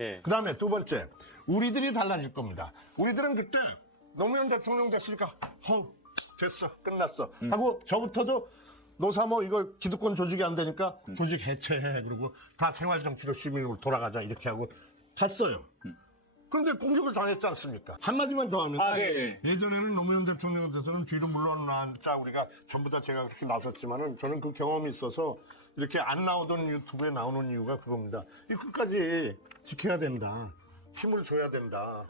예. 그 다음에 두 번째, 우리들이 달라질 겁니다. 우리들은 그때 노무현 대통령 됐으니까 됐어, 끝났어 하고 저부터도 노사모 이거 기득권 조직이 안 되니까 조직 해체해. 그리고 다 생활정치로 시민으로 돌아가자 이렇게 하고 갔어요. 그런데 공격을 당했지 않습니까? 한마디만 더 하면 네. 예전에는 노무현 대통령 돼서는 뒤로 물러나자 우리가 전부 다 제가 그렇게 나섰지만은 저는 그 경험이 있어서 이렇게 안 나오던 유튜브에 나오는 이유가 그겁니다. 이 끝까지 지켜야 된다. 힘을 줘야 된다.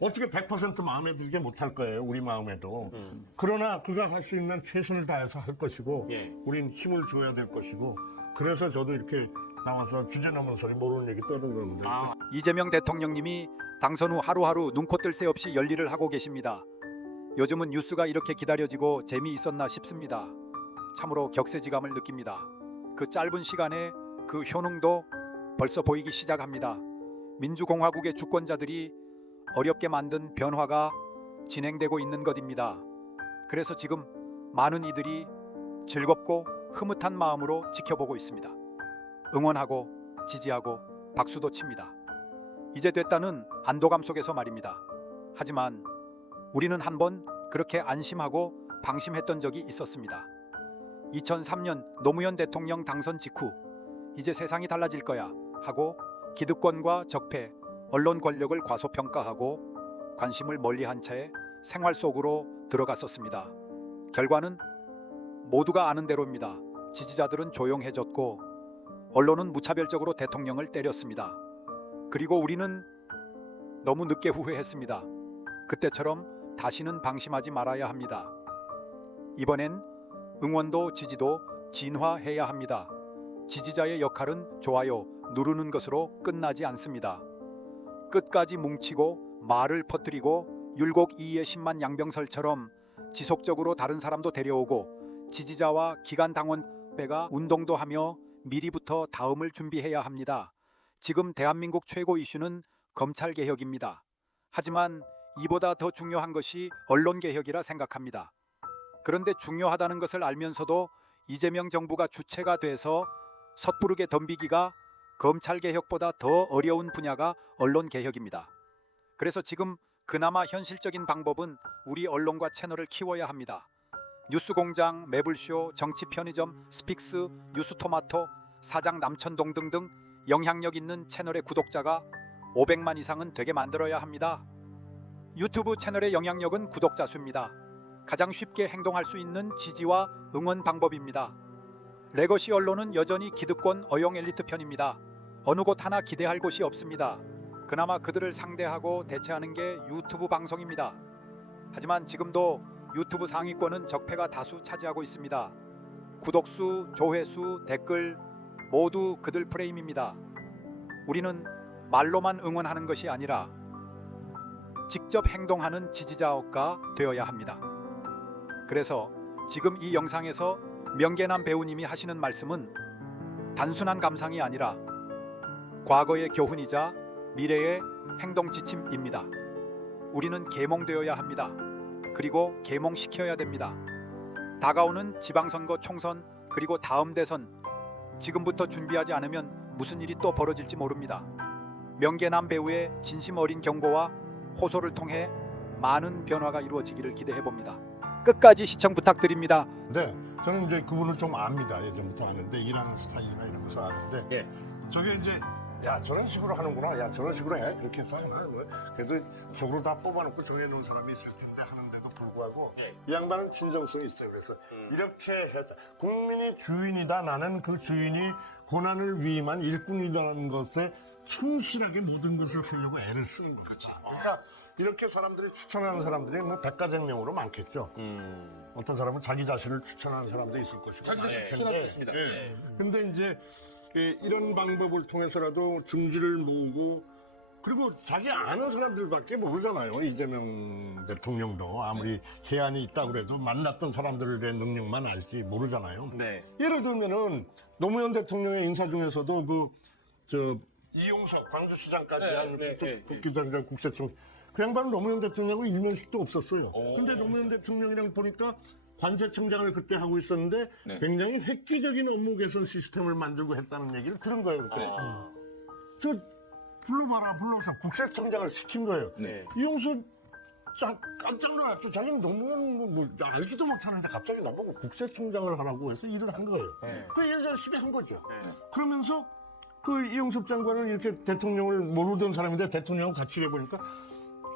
어떻게 100% 마음에 들게 못할 거예요. 우리 마음에도. 그러나 그가 할 수 있는 최선을 다해서 할 것이고 예. 우린 힘을 줘야 될 것이고 그래서 저도 이렇게 나와서 주제 넘은 소리 모르는 얘기 떠는 겁니다. 이재명 대통령님이 당선 후 하루하루 눈코 뜰 새 없이 열일을 하고 계십니다. 요즘은 뉴스가 이렇게 기다려지고 재미있었나 싶습니다. 참으로 격세지감을 느낍니다. 그 짧은 시간에 그 효능도 벌써 보이기 시작합니다. 민주공화국의 주권자들이 어렵게 만든 변화가 진행되고 있는 것입니다. 그래서 지금 많은 이들이 즐겁고 흐뭇한 마음으로 지켜보고 있습니다. 응원하고 지지하고 박수도 칩니다. 이제 됐다는 안도감 속에서 말입니다. 하지만 우리는 한번 그렇게 안심하고 방심했던 적이 있었습니다. 2003년 노무현 대통령 당선 직후 이제 세상이 달라질 거야 하고 기득권과 적폐, 언론 권력을 과소평가하고 관심을 멀리한 채 생활 속으로 들어갔었습니다. 결과는 모두가 아는 대로입니다. 지지자들은 조용해졌고 언론은 무차별적으로 대통령을 때렸습니다. 그리고 우리는 너무 늦게 후회했습니다. 그때처럼 다시는 방심하지 말아야 합니다. 이번엔 응원도 지지도 진화해야 합니다. 지지자의 역할은 좋아요 누르는 것으로 끝나지 않습니다. 끝까지 뭉치고 말을 퍼뜨리고 율곡이의 10만 양병설처럼 지속적으로 다른 사람도 데려오고 지지자와 기관 당원배가 운동도 하며 미리부터 다음을 준비해야 합니다. 지금 대한민국 최고 이슈는 검찰개혁입니다. 하지만 이보다 더 중요한 것이 언론개혁이라 생각합니다. 그런데 중요하다는 것을 알면서도 이재명 정부가 주체가 돼서 섣부르게 덤비기가 검찰개혁보다 더 어려운 분야가 언론개혁입니다. 그래서 지금 그나마 현실적인 방법은 우리 언론과 채널을 키워야 합니다. 뉴스공장, 매불쇼, 정치편의점, 스픽스, 뉴스토마토, 사장 남천동 등등 영향력 있는 채널의 구독자가 500만 이상은 되게 만들어야 합니다. 유튜브 채널의 영향력은 구독자 수입니다. 가장 쉽게 행동할 수 있는 지지와 응원 방법입니다. 레거시 언론은 여전히 기득권 어용 엘리트 편입니다. 어느 곳 하나 기대할 곳이 없습니다. 그나마 그들을 상대하고 대체하는 게 유튜브 방송입니다. 하지만 지금도 유튜브 상위권은 적폐가 다수 차지하고 있습니다. 구독수, 조회수, 댓글 모두 그들 프레임입니다. 우리는 말로만 응원하는 것이 아니라 직접 행동하는 지지자가 되어야 합니다. 그래서 지금 이 영상에서 명계남 배우님이 하시는 말씀은 단순한 감상이 아니라 과거의 교훈이자 미래의 행동 지침입니다. 우리는 계몽되어야 합니다. 그리고 계몽시켜야 됩니다. 다가오는 지방선거 총선 그리고 다음 대선 지금부터 준비하지 않으면 무슨 일이 또 벌어질지 모릅니다. 명계남 배우의 진심 어린 경고와 호소를 통해 많은 변화가 이루어지기를 기대해봅니다. 끝까지 시청 부탁드립니다. 네, 저는 이제 그분을 좀 압니다. 예전부터 아는데 일하는 스타일이나 이런 것을 아는데 예. 저게 이제 야 저런 식으로 하는구나, 야 저런 식으로 해 그렇게 해서 하나 뭐. 그래도 적으로 다 뽑아놓고 정해놓은 사람이 있을 텐데 하는데도 불구하고 네. 이 양반은 진정성이 있어요. 그래서 이렇게 해서 국민이 주인이다, 나는 그 주인이 고난을 위임한 일꾼이라는 것에 충실하게 모든 것을 하려고 애를 쓰는 겁니다. 그러니까 이렇게 사람들이 추천하는 사람들이 뭐 백가쟁명으로 많겠죠. 어떤 사람은 자기 자신을 추천하는 사람도 있을 것이고 자기 자신 많을 추천할 수 텐데, 있습니다. 예. 네. 근데 이제 이런 방법을 통해서라도 중지를 모으고 그리고 자기 아는 사람들밖에 모르잖아요. 이재명 대통령도 아무리 해안이 있다 그래도 만났던 사람들의 능력만 알지 모르잖아요. 네. 예를 들면은 노무현 대통령의 인사 중에서도 이용석 광주시장까지 한 국기장장 국세청 그 양반은 노무현 대통령하고 일면식도 없었어요. 근데 노무현 대통령이랑 보니까 관세청장을 그때 하고 있었는데 굉장히 획기적인 업무 개선 시스템을 만들고 했다는 얘기를 들은 거예요. 그때. 저 불러서 국세청장을 시킨 거예요. 네. 이용수 깜짝 놀랐죠. 자기는 노무현 뭐 알지도 못하는데 갑자기 나보고 국세청장을 하라고 해서 일을 한 거예요. 네. 그 일 열심히 한 거죠. 네. 그러면서 그 이용섭 장관은 이렇게 대통령을 모르던 사람인데 대통령하고 같이 해보니까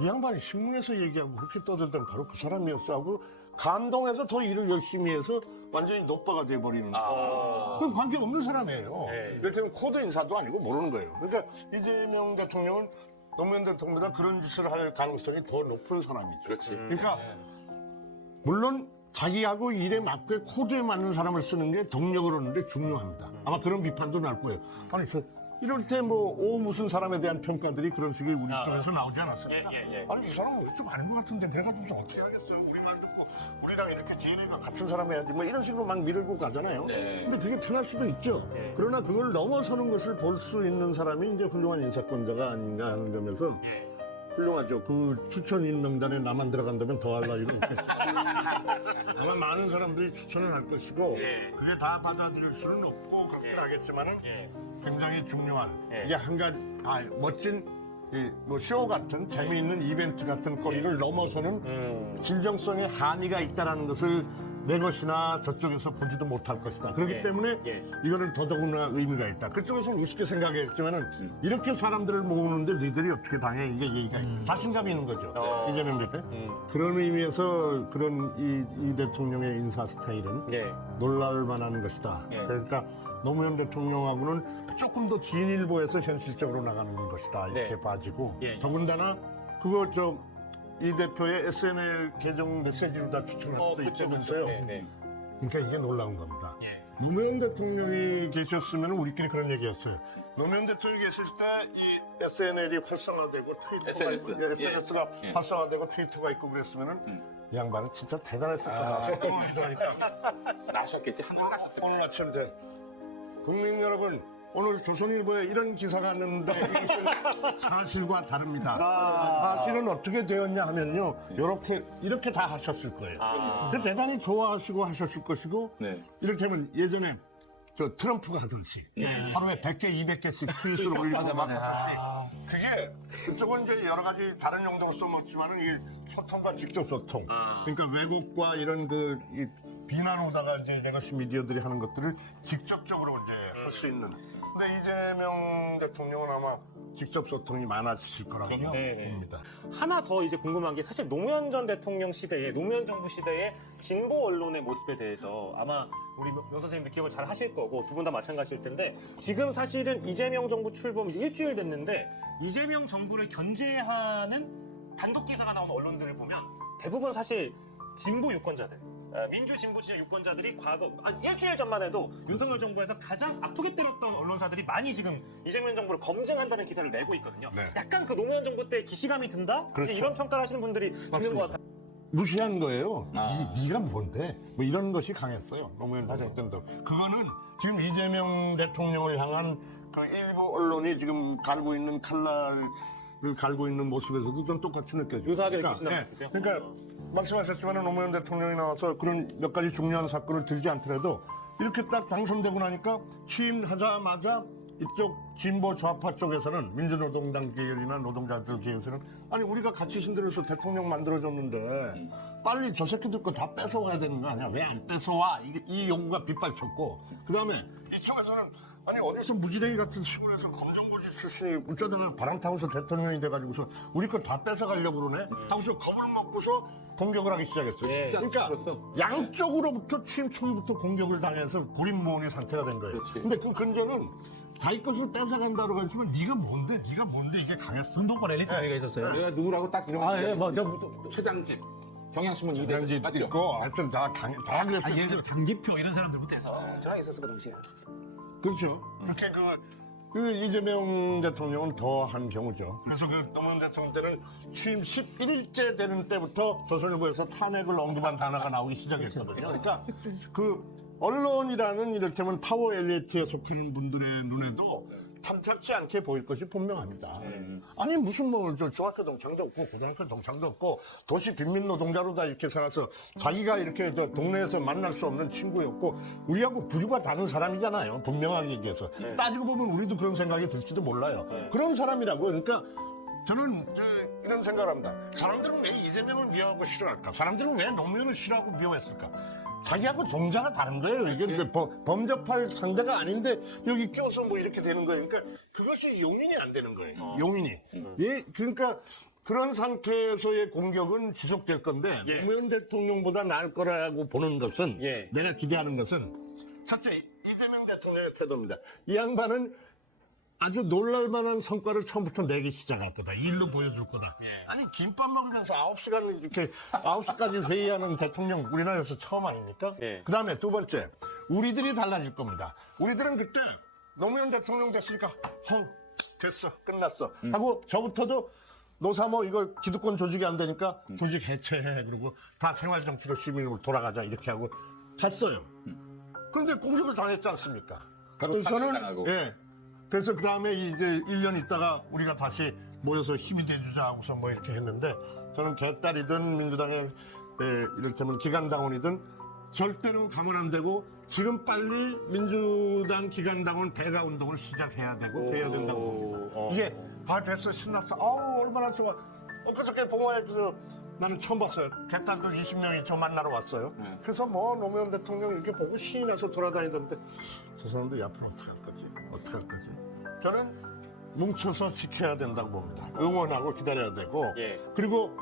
이 양반이 신문에서 얘기하고 그렇게 떠들던 바로 그 사람이었어 하고 감동해서 더 일을 열심히 해서 완전히 노빠가 돼버리는 거예요. 그건 관계없는 사람이에요. 네. 이를테면 코드 인사도 아니고 모르는 거예요. 그러니까 이재명 대통령은 노무현 대통령보다 그런 짓을 할 가능성이 더 높은 사람이죠. 그렇지. 그러니까 물론 자기하고 일에 맞게 코드에 맞는 사람을 쓰는 게 동력을 얻는데 중요합니다. 아마 그런 비판도 날 거예요. 아니 이럴 때 뭐 무슨 사람에 대한 평가들이 그런 식의 우리 쪽에서 나오지 않았습니까? 아니 이 사람은 이쪽 아닌 것 같은데 내가 좀 어떻게 하겠어요? 우리 말 듣고 우리랑 이렇게 DNA가 같은 사람 해야지 뭐 이런 식으로 막 밀고 가잖아요. 네. 근데 그게 편할 수도 있죠. 네. 그러나 그걸 넘어서는 것을 볼 수 있는 사람이 이제 훌륭한 인사권자가 아닌가 하는 점에서 훌륭하죠. 그 추천인 명단에 나만 들어간다면 더 할 나이가 있겠죠. 아마 많은 사람들이 추천을 할 것이고 그게 다 받아들일 수는 없고 그렇긴 하겠지만은 굉장히 중요한 이게 한 가지 멋진 뭐 쇼 같은 재미있는 이벤트 같은 거리를 넘어서는 진정성의 한의가 있다는 것을 내 것이나 저쪽에서 보지도 못할 것이다. 그렇기 때문에 이거는 더더구나 의미가 있다. 그쪽에서는 우습게 생각했지만은 이렇게 사람들을 모으는데 니들이 어떻게 당해? 이게 예의가 있다. 자신감이 있는 거죠. 이재명 대표. 그런 의미에서 그런 이 대통령의 인사 스타일은 놀랄 만한 것이다. 그러니까 노무현 대통령하고는 조금 더 진일보해서 현실적으로 나가는 것이다. 이렇게 봐지고 더군다나 그거 이 대표의 SNL 계정 메시지로 다 추천할 수도 있다면서요. 그러니까 이게 놀라운 겁니다. 노무현 대통령이 계셨으면 우리끼리 그런 얘기였어요. 노무현 대통령이 계실 때 이 SNL이 활성화되고 SNS가 활성화되고 트위터가 있고 그랬으면은 이 양반은 진짜 대단했을 거다. 나셨겠지. 한번 나셨을 오늘 아침 국민 여러분, 오늘 조선일보에 이런 기사가 났는데 이것은 사실과 다릅니다. 사실은 어떻게 되었냐 하면요, 이렇게 다 하셨을 거예요. 대단히 좋아하시고 하셨을 것이고, 이를테면 예전에 트럼프가 하듯이 하루에 100개, 200개씩 트윗을 올리고 막 하듯이 그게 그쪽은 이제 여러 가지 다른 용도로 써먹지만은 이게 소통과 직접 소통. 그러니까 외국과 이런 이 비난 오다가 이제 레거시 미디어들이 하는 것들을 직접적으로 이제 할 수 있는. 근데 이재명 대통령은 아마 직접 소통이 많아지실 거라고 봅니다. 하나 더 이제 궁금한 게 사실 노무현 전 대통령 시대에 노무현 정부 시대의 진보 언론의 모습에 대해서 아마 우리 명 선생님도 기억을 잘 하실 거고 두 분 다 마찬가지일 텐데 지금 사실은 이재명 정부 출범 이제 일주일 됐는데 이재명 정부를 견제하는 단독 기사가 나오는 언론들을 보면 대부분 사실 진보 유권자들 민주 진보 지지 유권자들이 과거 일주일 전만 해도 윤석열 정부에서 가장 아프게 때렸던 언론사들이 많이 지금 이재명 정부를 검증한다는 기사를 내고 있거든요. 약간 그 노무현 정부 때 기시감이 든다? 그렇죠. 이제 이런 평가를 하시는 분들이 있는 것 같아요. 무시한 거예요. 네가 뭔데? 뭐 이런 것이 강했어요. 노무현 정부 때도. 그거는 지금 이재명 대통령을 향한 그 일부 언론이 지금 갈고 있는 칼날을 갈고 있는 모습에서도 좀 똑같이 느껴져요. 유사하게 느끼신다는 말씀이죠? 그러니까 말씀하셨지만 노무현 대통령이 나와서 그런 몇 가지 중요한 사건을 들지 않더라도 이렇게 딱 당선되고 나니까 취임하자마자 이쪽 진보 좌파 쪽에서는 민주노동당 계열이나 노동자들 계열에서는 아니 우리가 같이 신들어서 대통령 만들어줬는데 빨리 저 새끼들 거 다 뺏어와야 되는 거 아니야? 왜 안 뺏어와? 이 요구가 빗발쳤고 그 다음에 이쪽에서는 아니 어디서 무지랭이 같은 시골에서 검정고시 출신이 어쩌다가 바람 타고서 대통령이 돼가지고서 우리 거 다 뺏어가려고 그러네? 하고서 겁을 먹고서 공격을 하기 시작했어요. 그러니까 양쪽으로부터 취임 초기부터 공격을 당해서 고립무원의 상태가 된 거예요. 근데 그 근저는 자기 것을 뺏어간다고 하지만 네가 뭔데 이게 강했어. 운동권 엘리트 얘기가 있었어요. 내가 누구라고 딱 이런 거 최장집 경향신문 2대 그런지 맞죠? 있고 하여튼 다 그랬어요. 예를 들어 장기표 이런 사람들부터 해서 저랑 있었을 거 동시에. 그렇죠. 그렇게 그 이재명 대통령은 더 한 경우죠. 그래서 그 노무현 대통령 때는 취임 11일째 되는 때부터 조선일보에서 탄핵을 언급한 단어가 나오기 시작했거든요. 그러니까 그 언론이라는 이를테면 파워 엘리트에 속하는 분들의 눈에도 탐탁지 않게 보일 것이 분명합니다. 아니 무슨 뭐 저 중학교 동창도 없고 고등학교 동창도 없고 도시 빈민 노동자로 다 이렇게 살아서 자기가 이렇게 저 동네에서 만날 수 없는 친구였고 우리하고 부류가 다른 사람이잖아요. 분명하게 얘기해서 따지고 보면 우리도 그런 생각이 들지도 몰라요. 그런 사람이라고. 그러니까 저는 이런 생각을 합니다. 사람들은 왜 이재명을 미워하고 싫어할까? 사람들은 왜 노무현을 싫어하고 미워했을까? 자기하고 종자가 다른 거예요. 이게 범접할 상대가 아닌데 여기 껴서 뭐 이렇게 되는 거예요. 그러니까 그것이 용인이 안 되는 거예요. 용인이. 예, 그러니까 그런 상태에서의 공격은 지속될 건데 노무현 대통령보다 나을 거라고 보는 것은 내가 기대하는 것은 첫째 이재명 대통령의 태도입니다. 이 양반은 아주 놀랄만한 성과를 처음부터 내기 시작할 거다. 일로 보여줄 거다. 아니 김밥 먹으면서 9시간 이렇게 9시까지 회의하는 대통령 우리나라에서 처음 아닙니까? 그 다음에 두 번째 우리들이 달라질 겁니다. 우리들은 그때 노무현 대통령 됐으니까 됐어 끝났어 하고 저부터도 노사모 이거 기득권 조직이 안 되니까 조직 해체해 그러고 다 생활정치로 시민으로 돌아가자 이렇게 하고 갔어요. 그런데 공격을 당했지 않습니까? 바로 저는 그래서 그 다음에 이제 1년 있다가 우리가 다시 모여서 힘이 돼주자 하고서 뭐 이렇게 했는데 저는 개딸이든 민주당의 이를테면 기간당원이든 절대로 가면 안 되고 지금 빨리 민주당 기간당원 배가 운동을 시작해야 되고 돼야 된다고 봅니다. 이게 됐어 신났어 얼마나 좋아 엊그저께 봉화에서 나는 처음 봤어요. 개딸들 20명이 저 만나러 왔어요. 그래서 뭐 노무현 대통령 이렇게 보고 신이 나서 돌아다니던데 저 사람들 앞으로 어떻게 할 거지? 저는 뭉쳐서 지켜야 된다고 봅니다. 응원하고 기다려야 되고 그리고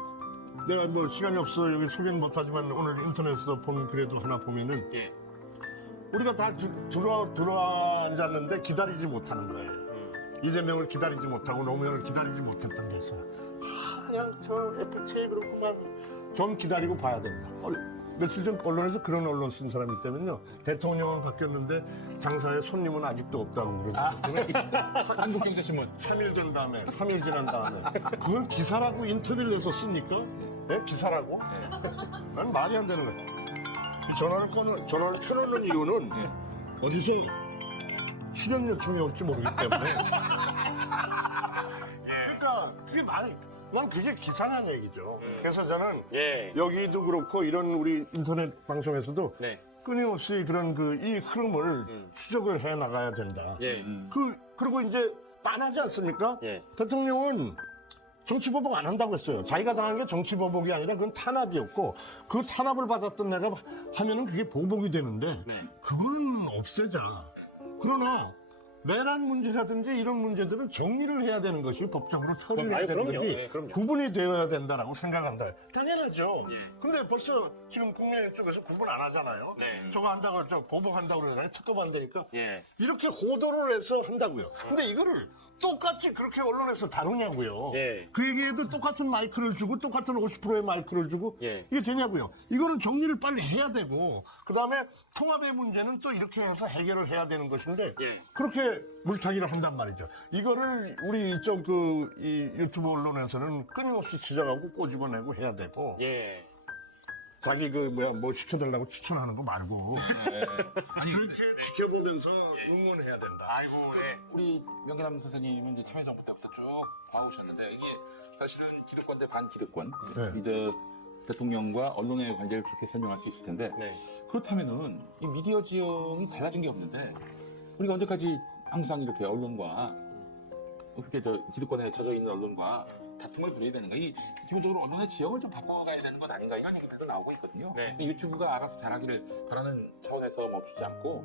내가 뭐 시간이 없어 여기 소개는 못하지만 오늘 인터넷에서 본 글에도 하나 보면은 우리가 다 들어 앉았는데 기다리지 못하는 거예요. 이재명을 기다리지 못하고 노무현을 기다리지 못했던 게 있어요. 그냥 저 FTA 그렇구만 좀 기다리고 봐야 된다. 며칠 전 언론에서 그런 언론 쓴 사람이 있다면요. 대통령은 바뀌었는데 장사에 손님은 아직도 없다고 그러는데 한국경제신문 3일 된 다음에 3일 지난 다음에 그걸 기사라고 인터뷰를 내서 씁니까? 기사라고? 난 말이 안 되는 거야. 이 전화를 켜놓는 이유는 어디서 출연 요청이 올지 모르기 때문에 그러니까 그게 난 그게 기사란 얘기죠. 그래서 저는 여기도 그렇고 이런 우리 인터넷 방송에서도 끊임없이 그런 이 흐름을 추적을 해 나가야 된다. 그리고 이제 빤하지 않습니까? 대통령은 정치보복 안 한다고 했어요. 자기가 당한 게 정치보복이 아니라 그건 탄압이었고 그 탄압을 받았던 내가 하면은 그게 보복이 되는데 그거는 없애자. 그러나 내란 문제라든지 이런 문제들은 정리를 해야 되는 것이 법적으로 처리를 해야 되는 거지 구분이 되어야 된다라고 생각한다. 당연하죠. 근데 벌써 지금 국민의 쪽에서 구분 안 하잖아요. 저거 한다고 보복한다고 그러잖아요. 특검한다니까 이렇게 호도를 해서 한다고요. 근데 이거를 똑같이 그렇게 언론에서 다루냐고요. 그 얘기에도 똑같은 마이크를 주고 똑같은 50%의 마이크를 주고 이게 되냐고요. 이거는 정리를 빨리 해야 되고 그다음에 통합의 문제는 또 이렇게 해서 해결을 해야 되는 것인데 그렇게 물타기를 한단 말이죠. 이거를 우리 이쪽 이 유튜브 언론에서는 끊임없이 지적하고 꼬집어내고 해야 되고 자기 뭐 시켜달라고 추천하는 거 말고 이렇게 지켜보면서 응원해야 된다. 우리 명계남 선생님은 이제 참여정부 때부터 쭉 봐오셨는데 이게 사실은 기득권 대 반기득권 이제 대통령과 언론의 관계를 그렇게 설명할 수 있을 텐데 그렇다면은 이 미디어 지형이 달라진 게 없는데 우리가 언제까지 항상 이렇게 언론과 그렇게 기득권에 젖어 있는 언론과 다툼을 벌여야 되는가? 이 기본적으로 언론의 지형을 좀 바꿔가야 되는 것 아닌가 이런 얘기들도 나오고 있거든요. 유튜브가 알아서 잘하기를 바라는 차원에서 멈추지 않고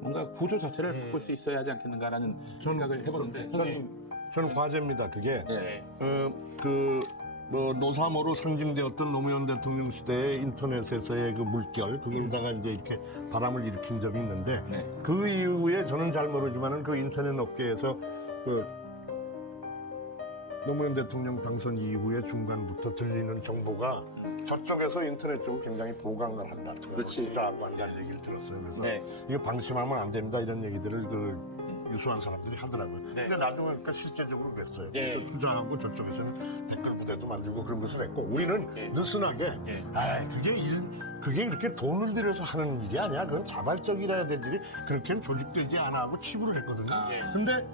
뭔가 구조 자체를 바꿀 수 있어야 하지 않겠는가라는 생각을 해보는데 저는 과제입니다. 그게 뭐 노사모로 상징되었던 노무현 대통령 시대의 인터넷에서의 그 물결 거기다가 이제 이렇게 바람을 일으킨 적이 있는데 그 이후에 저는 잘 모르지만은 그 인터넷 업계에서 노무현 대통령 당선 이후에 중간부터 들리는 정보가 저쪽에서 인터넷 쪽으로 굉장히 보강을 한다. 투자하고 한다는 얘기를 들었어요. 그래서 이거 방심하면 안 됩니다. 이런 얘기들을 유수한 사람들이 하더라고요. 근데 나중에 실제적으로 그랬어요. 투자하고 저쪽에서는 댓글 부대도 만들고 그런 것을 했고 우리는 느슨하게 그게 이렇게 돈을 들여서 하는 일이 아니야. 그건 자발적이라 해야 될 일이 그렇게는 조직되지 않아 하고 치부를 했거든요. 근데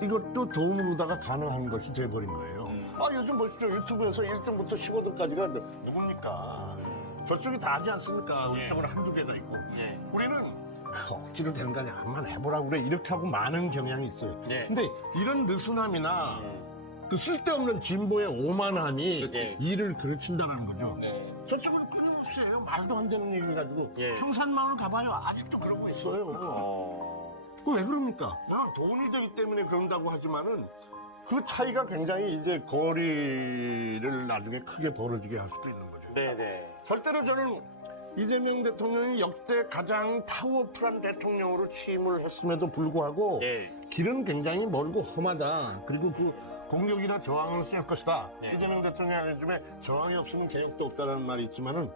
이것도 도움으로다가 가능한 것이 돼버린 거예요. 아, 요즘 보십시오. 유튜브에서 1등부터 15등까지가 누굽니까? 저쪽이 다 하지 않습니까? 우리 예. 쪽은 한두 개가 있고. 예. 우리는 그 억지로 되는 거 아니야. 한번 해보라고 그래. 이렇게 하고 많은 경향이 있어요. 예. 근데 이런 느슨함이나 그 쓸데없는 진보의 오만함이 그치. 일을 그르친다는 거죠. 네. 저쪽은 끊임없이 해요. 말도 안 되는 얘기 가지고. 예. 평산마을 가봐요. 아직도 그러고 있어요. 그 왜 그럽니까? 그냥 돈이 되기 때문에 그런다고 하지만은 그 차이가 굉장히 이제 거리를 나중에 크게 벌어지게 할 수도 있는 거죠. 네네. 절대로 저는 이재명 대통령이 역대 가장 파워풀한 대통령으로 취임을 했음에도 불구하고 예. 길은 굉장히 멀고 험하다. 그리고 그 공격이나 저항을 시할 것이다. 네. 이재명 대통령 요즘에 저항이 없으면 개혁도 없다는 말이 있지만은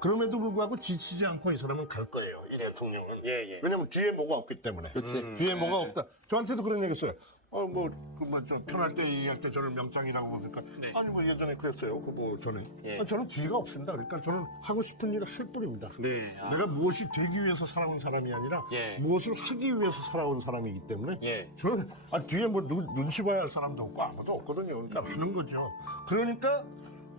그럼에도 불구하고 지치지 않고 이 사람은 갈 거예요. 이 대통령은. 예, 예. 왜냐면 뒤에 뭐가 없기 때문에. 그렇지. 뒤에 뭐가 없다. 저한테도 그런 얘기 했어요. 좀 편할 때 얘기할 때 저를 명장이라고 보니까 네. 아니 뭐 예전에 그랬어요. 전에. 예. 저는 뒤가 없습니다. 그러니까 저는 하고 싶은 일을 할 뿐입니다. 네. 아. 내가 무엇이 되기 위해서 살아온 사람이 아니라 예. 무엇을 하기 위해서 살아온 사람이기 때문에 예. 저는 뒤에 뭐 눈치 봐야 할 사람도 없고 아무도 없거든요. 그러니까 하는 거죠. 그러니까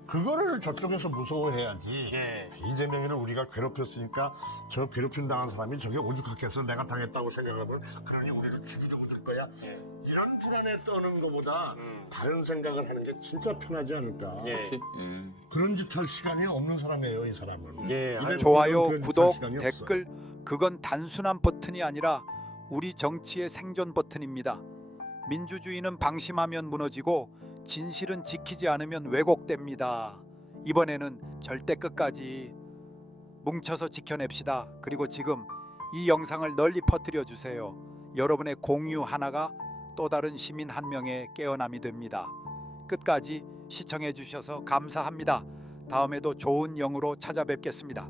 그거를 저쪽에서 무서워해야지. 예. 이재명이를 우리가 괴롭혔으니까 저 괴롭힘 당한 사람이 저게 오죽하게 해서 내가 당했다고 생각하면 그러니 우리도 죽이도 못할 거야. 예. 이런 불안에 떠는 것보다 다른 생각을 하는 게 진짜 편하지 않을까. 예. 그렇지. 그런 짓 할 시간이 없는 사람이에요, 이 사람은. 예. 이래 좋아요, 그런 짓 할 구독, 시간이 없어요. 댓글 그건 단순한 버튼이 아니라 우리 정치의 생존 버튼입니다. 민주주의는 방심하면 무너지고 진실은 지키지 않으면 왜곡됩니다. 이번에는 절대 끝까지 뭉쳐서 지켜냅시다. 그리고 지금 이 영상을 널리 퍼뜨려 주세요. 여러분의 공유 하나가 또 다른 시민 한 명의 깨어남이 됩니다. 끝까지 시청해 주셔서 감사합니다. 다음에도 좋은 영으로 찾아뵙겠습니다.